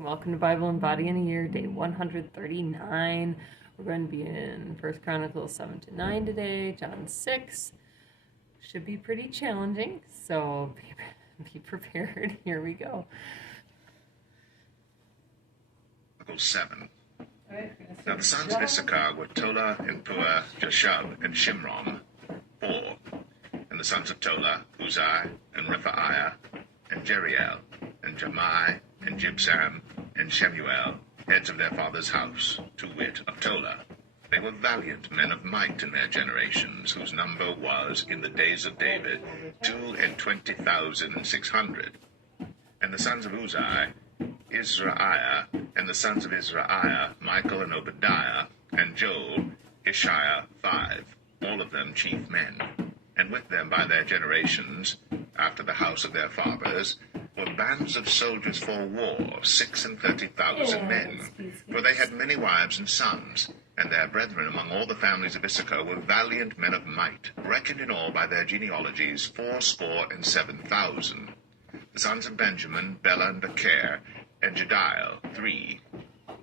Welcome to Bible and Body in a Year, day 139. We're going to be in 1 Chronicles 7-9 today, John 6. Should be pretty challenging, so be prepared. Here we go. Chronicles 7. Now the sons of Issachar were Tola and Puah, Jashub, and Shimron, 4. And the sons of Tola, Uzai, and Rephaiah, and Jeriel, and Jamai, and Jibsam, and Shemuel, heads of their father's house, to wit, of Tola. They were valiant men of might in their generations, whose number was, in the days of David, 22,600. And the sons of Uzai, Israiah, and the sons of Israiah, Michael and Obadiah, and Joel, Ishiah, 5, all of them chief men. And with them by their generations, after the house of their fathers, were bands of soldiers for war, 36,000 men. For they had many wives and sons, and their brethren among all the families of Issachar were valiant men of might, reckoned in all by their genealogies 7,000. The sons of Benjamin, Bela and Becher, and Jediel, 3.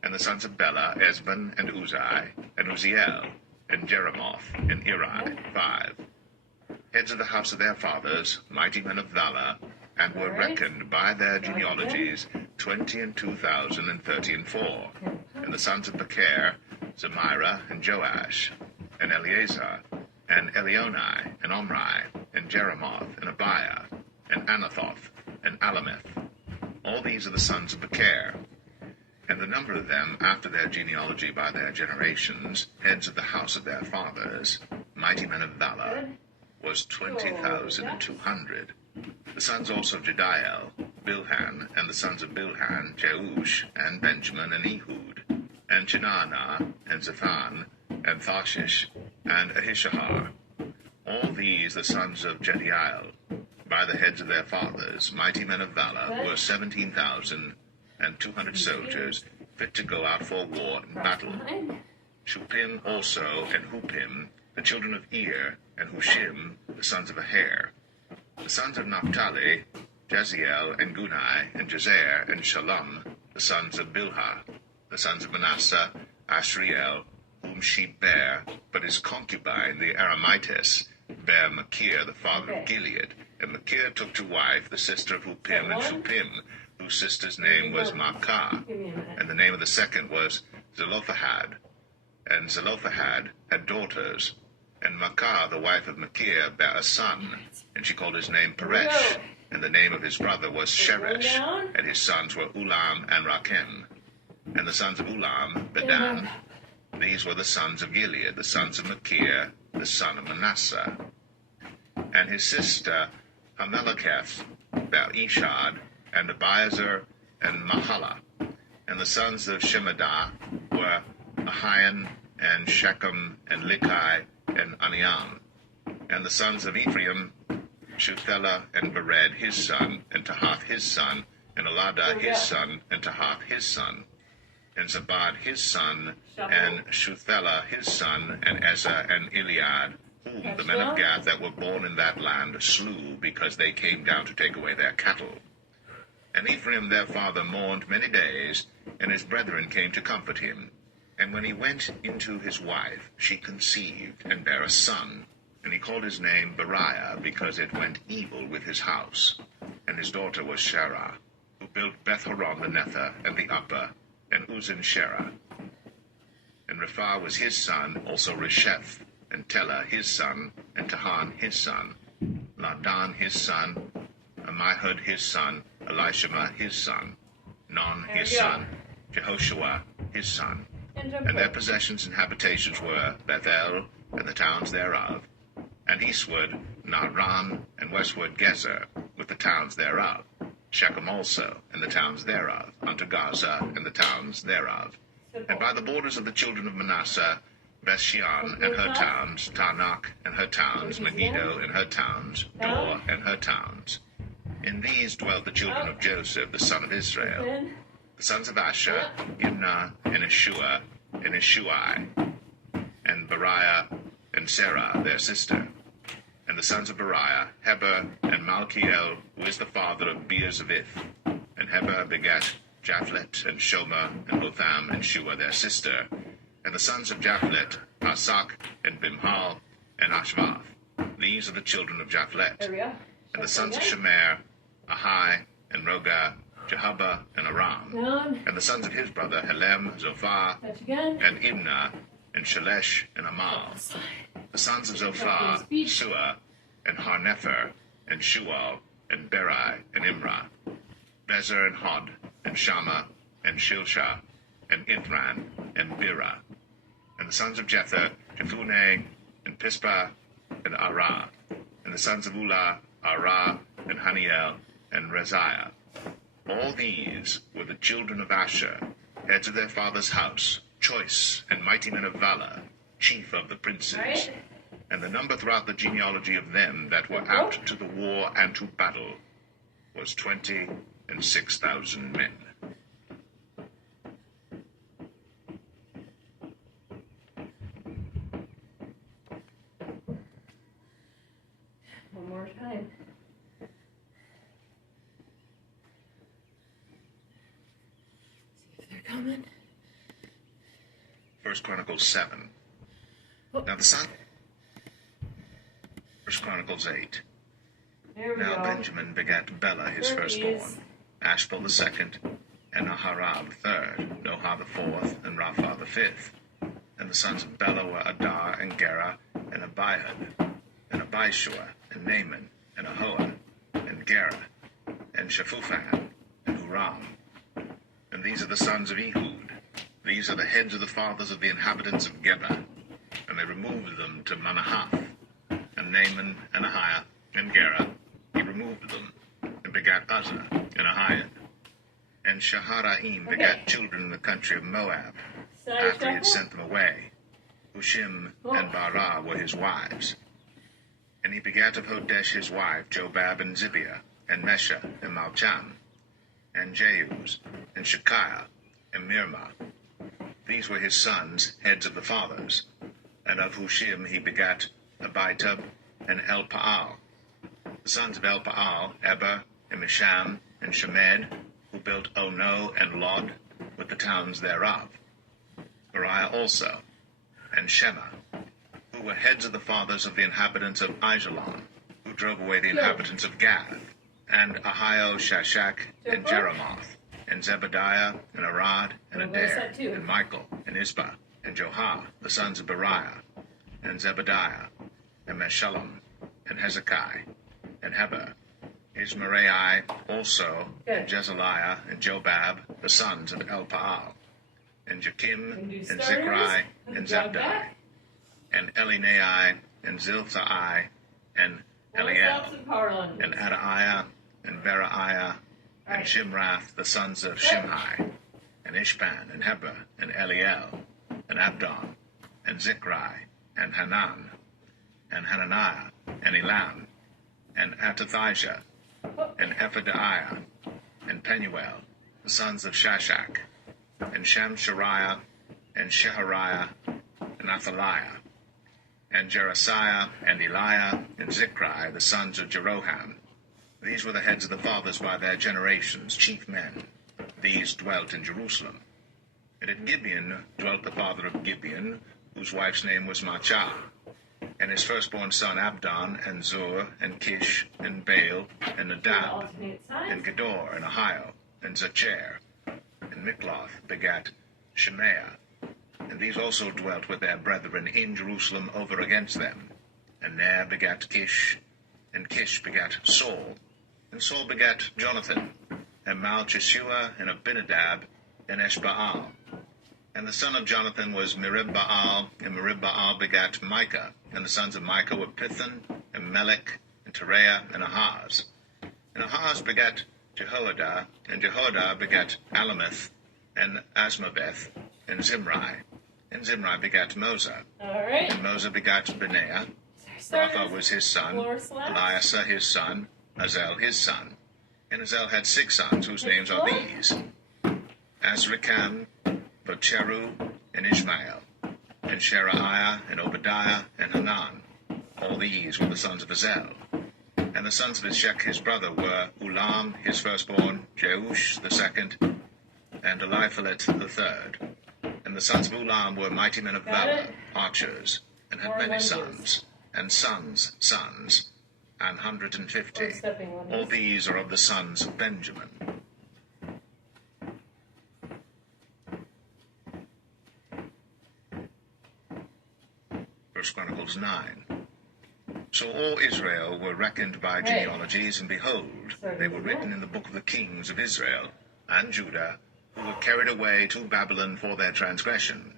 And the sons of Bela, Esban and Uzai, and Uziel, and Jeremoth, and Eri, 5. Heads of the house of their fathers, mighty men of valor, and were reckoned by their genealogies 22,034. And the sons of Becher, Zemira, and Joash, and Eleazar, and Elionai, and Omri, and Jeremoth, and Abiah, and Anathoth, and Alameth. All these are the sons of Becher. And the number of them after their genealogy by their generations, heads of the house of their fathers, mighty men of valor, was 20,200. The sons also of Jediel, Bilhan, and the sons of Bilhan, Jeush, and Benjamin, and Ehud, and Chinana, and Zephan, and Tharshish, and Ahishahar. All these the sons of Jediel, by the heads of their fathers, mighty men of valor, were 17,200 soldiers, fit to go out for war and battle. Shupim also, and Hupim, the children of Ir, and Hushim, the sons of Aher. The sons of Naphtali, Jeziel, and Gunai, and Jezer, and Shalom, the sons of Bilhah. The sons of Manasseh, Ashriel, whom she bare, but his concubine, the Aramitess, bare Machir, the father of Gilead. And Machir took to wife the sister of Hupim and Shupim, whose sister's name was Maacah, and the name of the second was Zelophehad. And Zelophehad had daughters. And Maacah, the wife of Machir, bare a son, and she called his name Peresh, and the name of his brother was Sheresh, and his sons were Ulam and Rakem. And the sons of Ulam, Bedan. These were the sons of Gilead, the sons of Machir, the son of Manasseh. And his sister Hameleketh bare Ishad, and Abiezer, and Mahalah. And the sons of Shemadah were Ahian, and Shechem, and Likai, and Aniam. And the sons of Ephraim, Shuthelah, and Bered his son, and Tahath his son, and Eladah his son, and Tahath his son, and Zabad his son, and Shuthelah his son, and Ezer, and Eliad, whom the men of Gath that were born in that land slew, because they came down to take away their cattle. And Ephraim their father mourned many days, and his brethren came to comfort him. And when he went into his wife, she conceived, and bare a son. And he called his name Beriah, because it went evil with his house. And his daughter was Sherah, who built Beth-horon the Nether, and the upper, and Uzin-Sherah. And Rephah was his son, also Resheph, and Telah his son, and Tahan his son, Ladan his son, Ammihud his son, Elishama his son, Non his son, Jehoshua his son. And their possessions and habitations were Bethel, and the towns thereof, and eastward Nahran, and westward Gezer, with the towns thereof, Shechem also, and the towns thereof, unto Gaza, and the towns thereof. And by the borders of the children of Manasseh, Bethshean and her towns, Tanakh and her towns, Megiddo and her towns, Dor and her towns. In these dwelt the children of Joseph, the son of Israel. The sons of Asher, Imnah, and Ishua, and Ishuai, and Beriah, and Sarah, their sister. And the sons of Beriah, Heber, and Malchiel, who is the father of Beerzavith. And Heber begat Japhlet, and Shomer, and Lotham, and Shua their sister. And the sons of Japhlet, Pasak, and Bimhal, and Ashvath. These are the children of Japhlet. There we go. And the sons of Shemer, Ahai, and Roga, Jehubbah, and Aram. Down. And the sons of his brother, Helem, Zophar, Touch again. and Imnah, and Shalesh, and Amal. The sons of Zophar, Sua, and Harnepher, and Shual, and Berai, and Imrah. Bezer, and Hod, and Shammah, and Shilshah, and Ithran, and Birah. And the sons of Jether, Jephuneh, and Pispa, and Arah. And the sons of Ulah, Arah, and Haniel, and Reziah. All these were the children of Asher, heads of their father's house, choice and mighty men of valor, chief of the princes. Right. And the number throughout the genealogy of them that were out to the war and to battle was 26,000 men. One more time. See if they're coming. 1 Chronicles 7. Oh. Now the son. 1 Chronicles 8. There we Now go. Benjamin begat Bela his There it firstborn, is. Ashbel the second, and Aharah the third, Noha the fourth, and Rapha the fifth. And the sons of Bela were Adar, and Gera, and Abihud, and Abishua, and Naaman, and Ahoah, and Gera, and Shephufan, and Huram. And these are the sons of Ehud. These are the heads of the fathers of the inhabitants of Geba. And they removed them to Manahath. And Naaman, and Ahiah, and Gera, he removed them, and begat Uzzah, and Ahiah. And Shaharaim begat children in the country of Moab, after he had sent them away. Hushim and Barah were his wives. And he begat of Hodesh his wife, Jobab, and Zibiah, and Mesha, and Malcham, and Jeuz, and Shekiah, and Mirmah. These were his sons, heads of the fathers. And of Hushim he begat Abitub, and Elpaal. The sons of Elpaal, Eber, and Misham, and Shemed, who built Ono and Lod, with the towns thereof. Beriah also, and Shema, who were heads of the fathers of the inhabitants of Aijalon, who drove away the inhabitants of Gath, and Ahio, Shashak, and Jeremoth, and Zebediah, and Arad, and Adair, and Michael, and Isbah, and Johah, the sons of Beriah, and Zebediah, and Meshullam, and Hezekiah, and Heber, Ismarai also, and Jezaliah, and Jobab, the sons of Elpaal, and Jakim, and Zichri, and Zabdi, and Elinai, and Zilthai, and Eliel, and Adaiah, and Beraiah, and Shimrath, the sons of Shimhi, and Ishpan, and Heber, and Eliel, and Abdon, and Zichri, and Hanan, and Hananiah, and Elam, and Atathijah, and Ephadiah, and Penuel, the sons of Shashak, and Shamshariah, and Shehariah, and Athaliah, and Jerasiah, and Eliah, and Zichri, the sons of Jeroham. These were the heads of the fathers by their generations, chief men. These dwelt in Jerusalem. And at Gibeon dwelt the father of Gibeon, whose wife's name was Machah, and his firstborn son Abdon, and Zur, and Kish, and Baal, and Nadab, and Gedor, and Ahio, and Zacher. And Mikloth begat Shemaiah. And these also dwelt with their brethren in Jerusalem over against them. And Ner begat Kish, and Kish begat Saul, and Saul begat Jonathan, and Malchishua, and Abinadab, and Eshbaal. And the son of Jonathan was Meribbaal, and Meribbaal begat Micah. And the sons of Micah were Pithon, and Melech, and Tereah, and Ahaz. And Ahaz begat Jehoiada, and Jehoiada begat Alameth, and Asmaveth, and Zimri. And Zimri begat Moza. Alright. And Moza begat Benaiah. Rapha was his son, Eliasa his son, Azel his son. And Azel had 6 sons, whose names are these: Azrikam, Bocheru, and Ishmael, and Sheriah, and Obadiah, and Hanan. All these were the sons of Azel. And the sons of Ishek his brother were Ulam his firstborn, Jeush the second, and Eliphalet the third. And the sons of Ulam were mighty men of valor, archers, and had many sons, and sons, 150. All these are of the sons of Benjamin. 1 Chronicles 9. So all Israel were reckoned by genealogies, and behold, they were written in the book of the kings of Israel and Judah, who were carried away to Babylon for their transgression.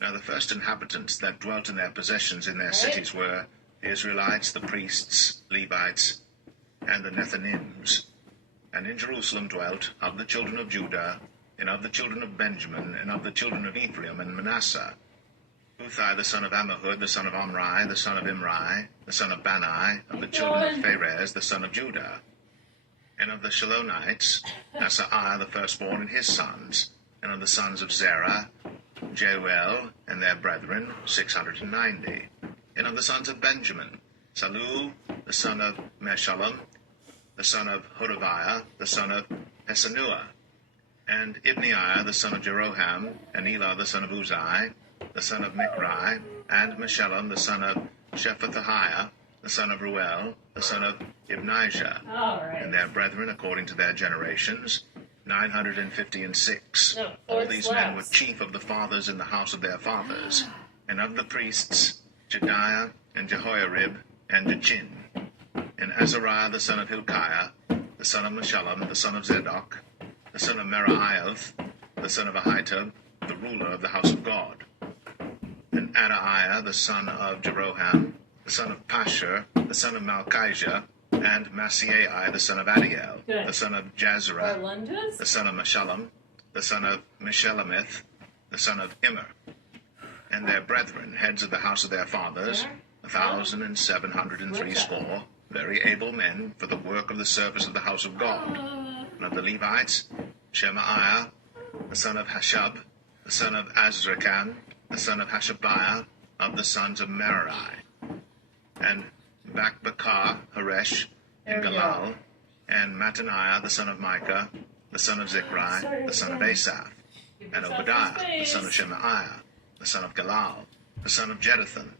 Now the first inhabitants that dwelt in their possessions in their cities were the Israelites, the priests, Levites, and the Nethinims. And in Jerusalem dwelt of the children of Judah, and of the children of Benjamin, and of the children of Ephraim and Manasseh, Uthai the son of Ammihud, the son of Omri, the son of Imri, the son of Bani, of the children of Pharez, the son of Judah. And of the Shalonites, Asaiah the firstborn and his sons, and of the sons of Zerah, Jeuel and their brethren, 690. And of the sons of Benjamin, Salu the son of Meshullam, the son of Hodaviah, the son of Hesanuah, and Ibneiah the son of Jeroham, and Elah the son of Uzai, the son of Michri, and Meshullam the son of Shephatiah, the son of Ruel, the son of Ibnijah, and their brethren according to their generations, 956. All these men were chief of the fathers in the house of their fathers, and of the priests, Jediah, and Jehoiarib, and Jachin, and Azariah the son of Hilkiah, the son of Meshullam, the son of Zadok, the son of Merioth, the son of Ahitub, the ruler of the house of God, and Adaiah the son of Jeroham, the son of Pashur, the son of Malchijah, and Maaseiah the son of Adiel, the son of Jazerah, the son of Meshullam, the son of Meshelemith, the son of Immer, and their brethren, heads of the house of their fathers, 1,703 score, very able men for the work of the service of the house of God. And of the Levites, Shemaiah, the son of Hashab, the son of Azrikam, the son of Hashabiah, of the sons of Merari, and Bakbakar, Haresh, and Galal, and Mattaniah, the son of Micah, the son of Zichri, the son of Asaph, and Obadiah, the son of Shemaiah, the son of Galal, the son of Jeduthun,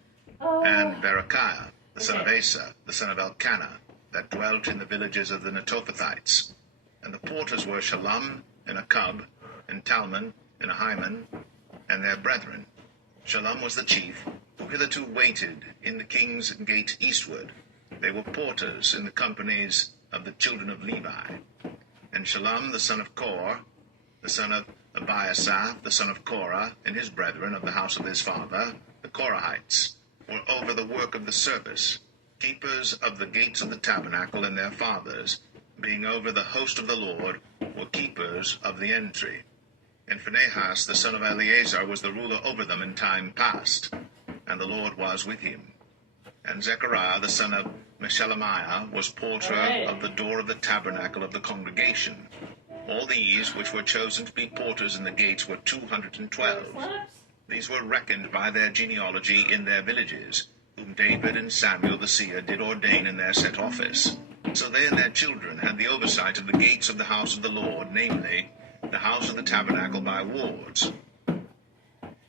and Berechiah, the son of Asa, the son of Elkanah, that dwelt in the villages of the Netophathites. And the porters were Shalom, and Akub, and Talmon, and Ahiman, and their brethren. Shalom was the chief, who hitherto waited in the king's gate eastward. They were porters in the companies of the children of Levi. And Shalom the son of Kor, the son of Abiasaph, the son of Korah, and his brethren of the house of his father, the Korahites, were over the work of the service, keepers of the gates of the tabernacle, and their fathers, being over the host of the Lord, were keepers of the entry. And Phinehas the son of Eleazar was the ruler over them in time past, and the Lord was with him. And Zechariah the son of Meshelemiah was porter of the door of the tabernacle of the congregation. All these which were chosen to be porters in the gates were 212. These were reckoned by their genealogy in their villages, whom David and Samuel the seer did ordain in their set office. So they and their children had the oversight of the gates of the house of the Lord, namely, the house of the tabernacle by wards.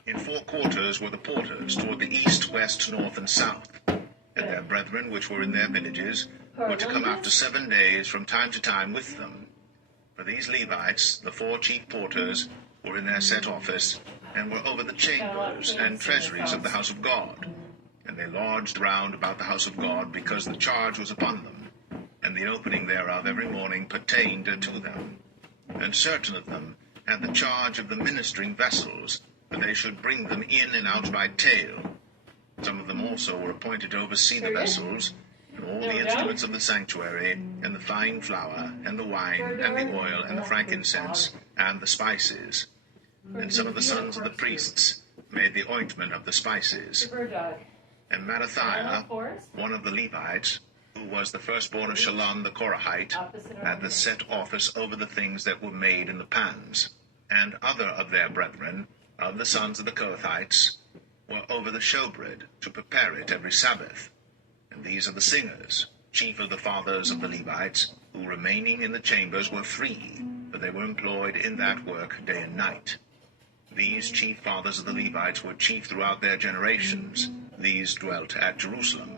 In 4 quarters were the porters, toward the east, west, north, and south. And their brethren, which were in their villages, were to come after 7 days from time to time with them. For these Levites, the 4 chief porters, were in their set office, and were over the chambers and treasuries of the house of God. And they lodged round about the house of God, because the charge was upon them, and the opening thereof every morning pertained to them. And certain of them had the charge of the ministering vessels, for they should bring them in and out by tale. Some of them also were appointed to oversee the vessels, and all the instruments of the sanctuary, and the fine flour, and the wine, and the oil, and the frankincense, and the spices. And some of the sons of the priests made the ointment of the spices. And Mattathiah, one of the Levites, who was the firstborn of Shalom the Korahite, had the set office over the things that were made in the pans. And other of their brethren, of the sons of the Kohathites, were over the showbread, to prepare it every Sabbath. And these are the singers, chief of the fathers of the Levites, who remaining in the chambers were free, but they were employed in that work day and night. These chief fathers of the Levites were chief throughout their generations. These dwelt at Jerusalem.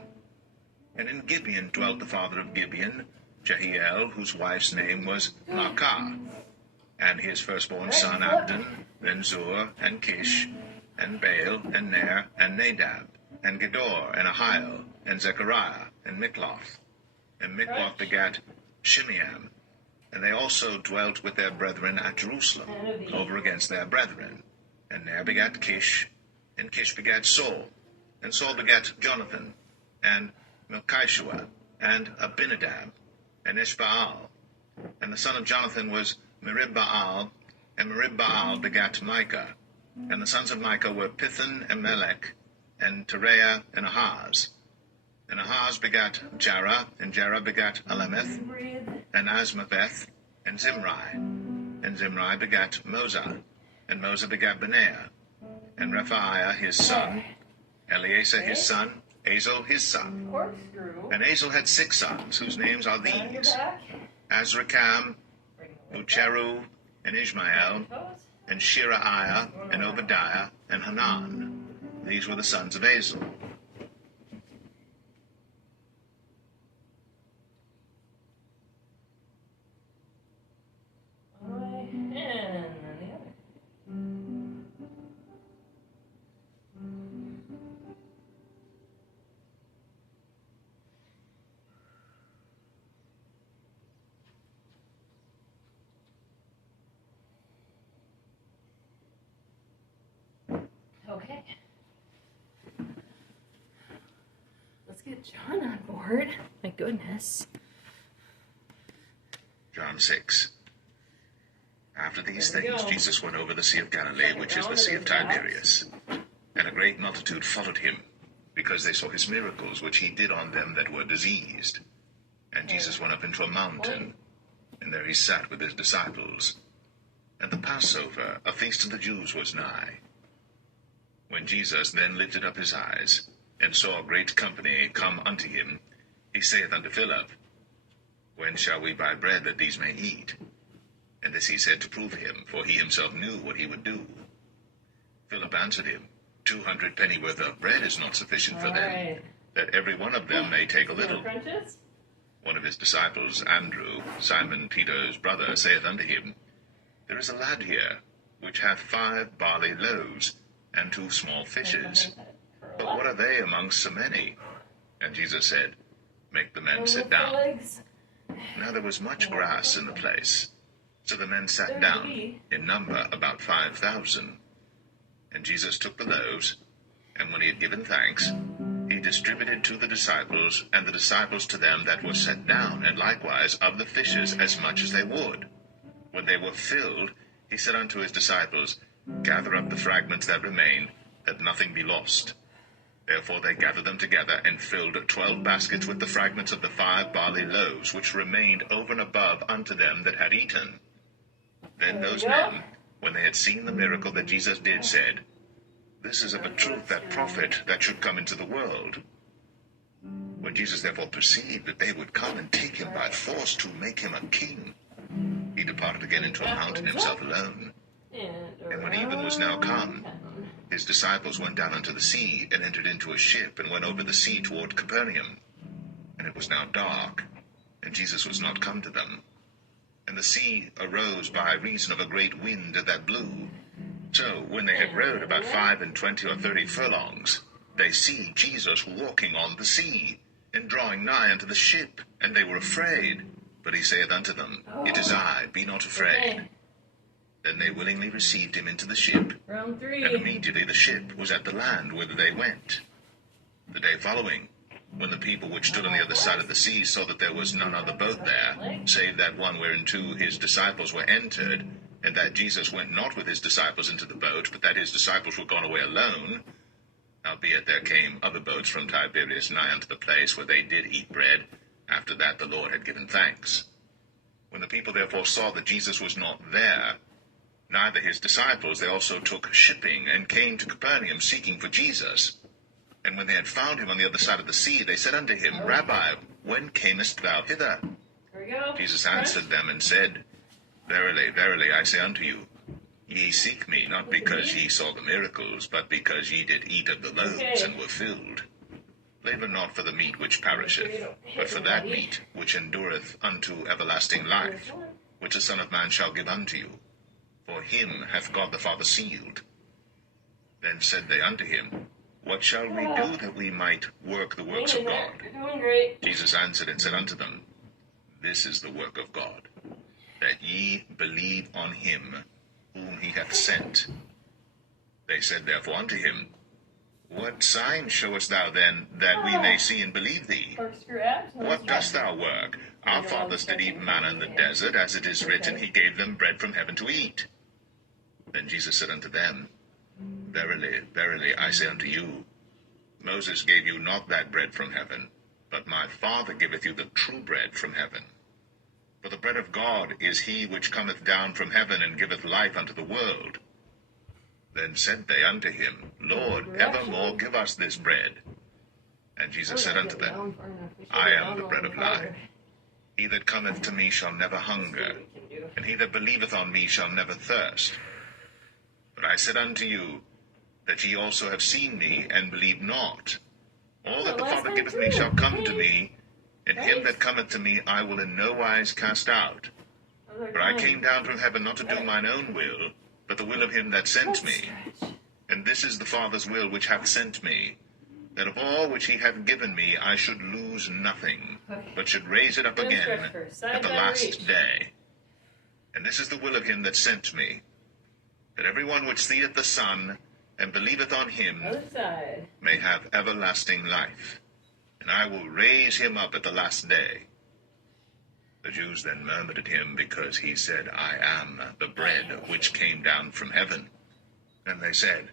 And in Gibeon dwelt the father of Gibeon, Jehiel, whose wife's name was Maacah, and his firstborn son Abdon, then Zur, and Kish, and Baal, and Ner, and Nadab, and Gedor, and Ahiel, and Zechariah, and Mikloth. And Mikloth begat Shimeam. And they also dwelt with their brethren at Jerusalem, over against their brethren. And Ner begat Kish, and Kish begat Saul, and Saul begat Jonathan, and Melchishua, and Abinadab, and Ishbaal. And the son of Jonathan was Meribbaal, and Meribbaal begat Micah. And the sons of Micah were Pithon, and Melech, and Tereah, and Ahaz. And Ahaz begat Jarah, and Jarah begat Alemeth, and Asmaveth, and Zimri. And Zimri begat Moza, and Moza begat Benaiah, and Rephaiah his son, Eleazar his son, Azel his son. And Azel had 6 sons, whose names are these: Azrikam, Bucheru, and Ishmael, and Shiraiah, and Obadiah, and Hanan. These were the sons of Azel. Okay. Let's get John on board. My goodness. John 6. After these things, Jesus went over the Sea of Galilee, which is the Sea of Tiberias. And a great multitude followed him, because they saw his miracles, which he did on them that were diseased. And Jesus went up into a mountain, and there he sat with his disciples. And the Passover, a feast of the Jews, was nigh. When Jesus then lifted up his eyes, and saw a great company come unto him, he saith unto Philip, When shall we buy bread that these may eat? And this he said to prove him, for he himself knew what he would do. Philip answered him, 200 pennyworth of bread is not sufficient for them, that every one of them may take a little. One of his disciples, Andrew, Simon Peter's brother, saith unto him, There is a lad here, which hath 5 barley loaves, and 2 small fishes. But what are they amongst so many? And Jesus said, Make the men sit down. Now there was much grass in the place. So the men sat down, in number about 5,000. And Jesus took the loaves, and when he had given thanks, he distributed to the disciples, and the disciples to them that were set down, and likewise of the fishes as much as they would. When they were filled, he said unto his disciples, Gather up the fragments that remain, that nothing be lost. Therefore they gathered them together, and filled 12 baskets with the fragments of the 5 barley loaves, which remained over and above unto them that had eaten. Then those men, when they had seen the miracle that Jesus did, said, This is of a truth that prophet that should come into the world. When Jesus therefore perceived that they would come and take him by force to make him a king, he departed again into a mountain himself alone. And when even was now come, his disciples went down unto the sea, and entered into a ship, and went over the sea toward Capernaum. And it was now dark, and Jesus was not come to them. And the sea arose by reason of a great wind that blew. So when they had rowed about 25 or 30 furlongs, they see Jesus walking on the sea, and drawing nigh unto the ship, and they were afraid. But he saith unto them, It is I, be not afraid. Then they willingly received him into the ship, Round 3. and immediately the ship was at the land whither they went. The day following, when the people which stood on the other side of the sea saw that there was none other boat there, save that one whereinto his disciples were entered, and that Jesus went not with his disciples into the boat, but that his disciples were gone away alone, howbeit there came other boats from Tiberias nigh unto the place where they did eat bread, after that the Lord had given thanks. When the people therefore saw that Jesus was not there, neither his disciples, they also took shipping, and came to Capernaum, seeking for Jesus. And when they had found him on the other side of the sea, they said unto him, Rabbi, when camest thou hither? Here we go. Jesus answered them and said, Verily, verily, I say unto you, ye seek me not because ye saw the miracles, but because ye did eat of the loaves and were filled. Labor not for the meat which perisheth, but for that meat which endureth unto everlasting life, which the Son of Man shall give unto you. For him hath God the Father sealed. Then said they unto him, What shall we do that we might work the works of God? Jesus answered and said unto them, This is the work of God, that ye believe on him whom he hath sent. They said therefore unto him, What sign showest thou then, that we may see and believe thee? What dost thou work? Our fathers did eat manna in the desert, as it is written, He gave them bread from heaven to eat. Then Jesus said unto them, Verily, verily, I say unto you, Moses gave you not that bread from heaven, but my Father giveth you the true bread from heaven. For the bread of God is he which cometh down from heaven, and giveth life unto the world. Then said they unto him, Lord, evermore give us this bread. And Jesus said unto them, I am the bread of life. He that cometh to me shall never hunger, and he that believeth on me shall never thirst. But I said unto you, that ye also have seen me, and believe not. All that the Father giveth me shall come to me, and him that cometh to me I will in no wise cast out. For I came down from heaven not to do mine own will, but the will of him that sent me. And this is the Father's will which hath sent me, that of all which he hath given me I should lose nothing, but should raise it up again at the last day. And this is the will of him that sent me, that every one which seeth the Son, and believeth on him, may have everlasting life, and I will raise him up at the last day. The Jews then murmured at him, because he said, I am the bread which came down from heaven. And they said,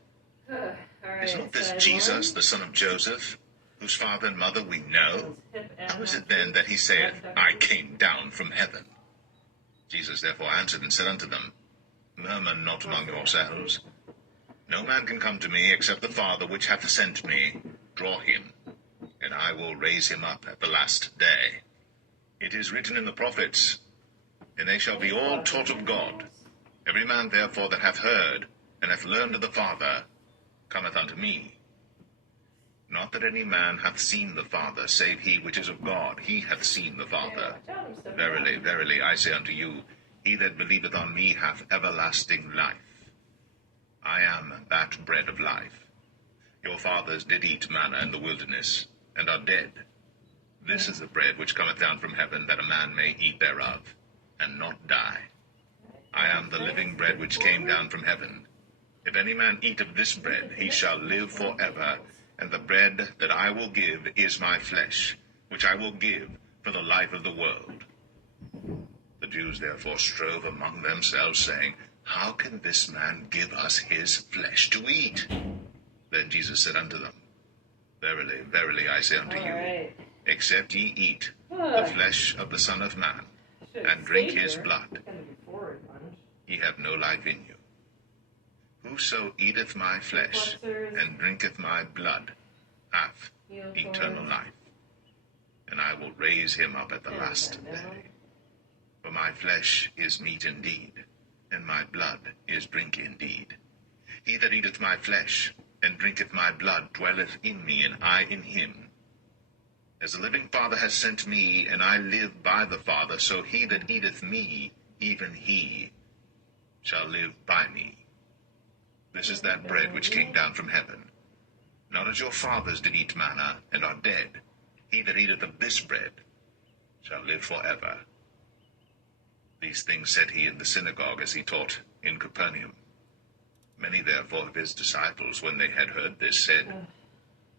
Is not this Jesus, the son of Joseph, whose father and mother we know? How is it then that he saith, I came down from heaven? Jesus therefore answered and said unto them, Murmur not among yourselves. No man can come to me, except the Father which hath sent me draw him, and I will raise him up at the last day. It is written in the prophets, And they shall be all taught of God. Every man therefore that hath heard, and hath learned of the Father, cometh unto me. Not that any man hath seen the Father, save he which is of God, he hath seen the Father. Verily, verily, I say unto you, he that believeth on me hath everlasting life. I am that bread of life. Your fathers did eat manna in the wilderness, and are dead. This is the bread which cometh down from heaven, that a man may eat thereof, and not die. I am the living bread which came down from heaven. If any man eat of this bread, he shall live forever. And the bread that I will give is my flesh, which I will give for the life of the world. The Jews therefore strove among themselves, saying, How can this man give us his flesh to eat? Then Jesus said unto them, Verily, verily, I say unto you, except ye eat the flesh of the Son of Man, and drink his blood, ye have no life in you. Whoso eateth my flesh, and drinketh my blood, hath eternal life, and I will raise him up at the last day. For my flesh is meat indeed, and my blood is drink indeed. He that eateth my flesh, and drinketh my blood, dwelleth in me, and I in him. As the living Father has sent me, and I live by the Father, so he that eateth me, even he shall live by me. This is that bread which came down from heaven. Not as your fathers did eat manna, and are dead. He that eateth of this bread shall live forever. These things said he in the synagogue, as he taught in Capernaum. Many therefore of his disciples, when they had heard this, said,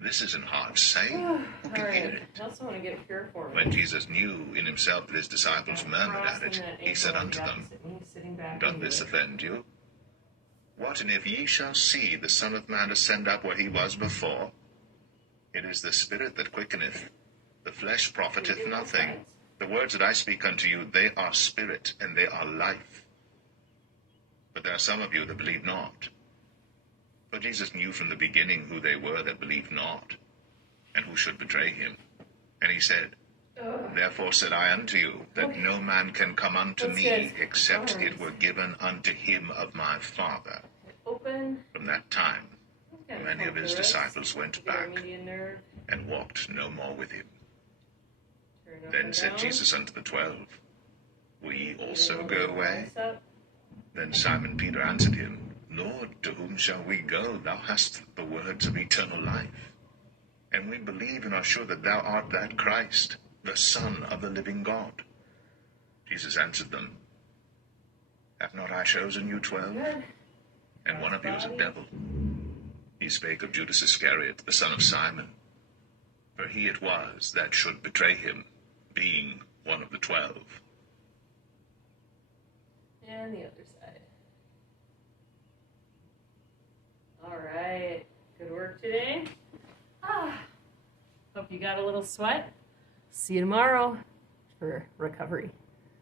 This is an hard saying. Who can hear it? I also want to get a cure for me. When Jesus knew in himself that his disciples murmured at it, he said unto them, Doth this offend you? What, and if ye shall see the Son of Man ascend up where he was before? It is the Spirit that quickeneth, the flesh profiteth nothing. The words that I speak unto you, they are spirit, and they are life. But there are some of you that believe not. For Jesus knew from the beginning who they were that believed not, and who should betray him. And he said, Therefore said I unto you, that no man can come unto me, except it were given unto him of my Father. Open. From that time, many of his disciples went back and walked no more with him. Then said Jesus unto the 12, Will ye also go away? Then Simon Peter answered him, Lord, to whom shall we go? Thou hast the words of eternal life. And we believe and are sure that thou art that Christ, the Son of the living God. Jesus answered them, Have not I chosen you 12? And one of you is a devil. He spake of Judas Iscariot, the son of Simon. For he it was that should betray him, being one of the 12. And the other side. All right. Good work today. Hope you got a little sweat. See you tomorrow for recovery.